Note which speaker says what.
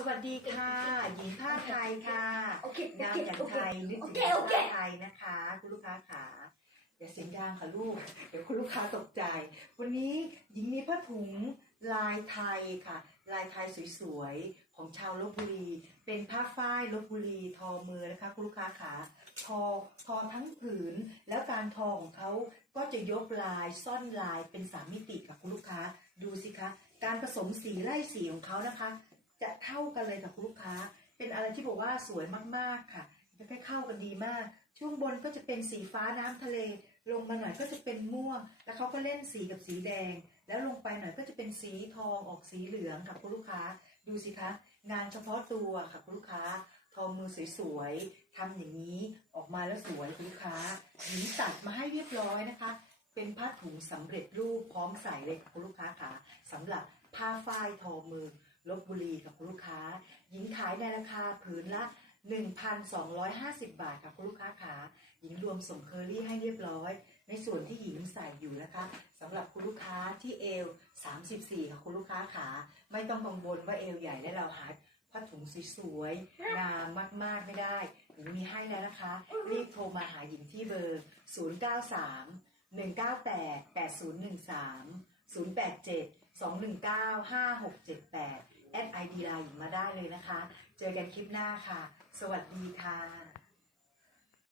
Speaker 1: สวัสดีค่ะหญิงผ้าไทยค่ะ
Speaker 2: โอเคโอ
Speaker 1: งาม
Speaker 2: เค
Speaker 1: อย่าง
Speaker 2: โอเค
Speaker 1: ไทยนึก
Speaker 2: โอ
Speaker 1: ถึง
Speaker 2: เค
Speaker 1: งาน
Speaker 2: โอเค
Speaker 1: ผ้าไทยนะคะ คุณลูกค้าขาอย่าเสียงดังค่ะลูก เดี๋ยวคุณลูกค้าตกใจ วันนี้หญิงมีผ้าถุงลายไทยค่ะ ลายไทยสวยๆ ของชาวลบบุรี เป็นผ้าฝ้ายลบบุรีทอมือนะคะ คุณลูกค้าขาทอทอทั้งผืน แล้วการทอของเขาก็จะยกลายซ่อนลายเป็นสามมิติค่ะคุณลูกค้าดูสิคะ การผสมสีไล่สีของเขานะคะ จะเท่ากันเลยค่ะคุณลูกค้า เป็นอะไรที่บอกว่าสวยมากๆค่ะ จะให้เข้ากันดีมาก ช่วงบนก็จะเป็นสีฟ้าน้ำทะเล ลงมาหน่อยก็จะเป็นม่วง แล้วเขาก็เล่นสีกับสีแดง แล้วลงไปหน่อยก็จะเป็นสีทองออกสีเหลืองค่ะคุณลูกค้า ดูสิคะ งานเฉพาะตัวค่ะคุณลูกค้าทอมือสวยๆทำอย่างนี้ออกมาแล้วสวยคุณลูกค้าหญิงตัดมาให้เรียบร้อยนะคะ เป็นผ้าถุงสำเร็จรูปพร้อมใส่เลยค่ะคุณลูกค้าค่ะสำหรับผ้าฝ้ายทอมือ ลบบุรีกับคุณลูกค้า หญิงขายในราคาผืนละ1,250 บาทค่ะคุณลูกค้าขาหญิงรวมส่งเคอรี่ให้เรียบร้อย ในส่วนที่หญิงใส่อยู่นะคะสำหรับคุณลูกค้าที่เอว 34 ค่ะคุณลูกค้าขาไม่ต้องกังวลว่าเอวใหญ่และเราหาผ้าถุงสวยๆงามมากๆไม่ได้หญิงมีให้แล้วนะคะ รีบโทรมาหาหญิงที่เบอร์ 093 198 8013 087 219 5678 แอดไอดีไลน์หญิงมาได้เลยนะคะ เจอกันคลิปหน้าค่ะ สวัสดีค่ะ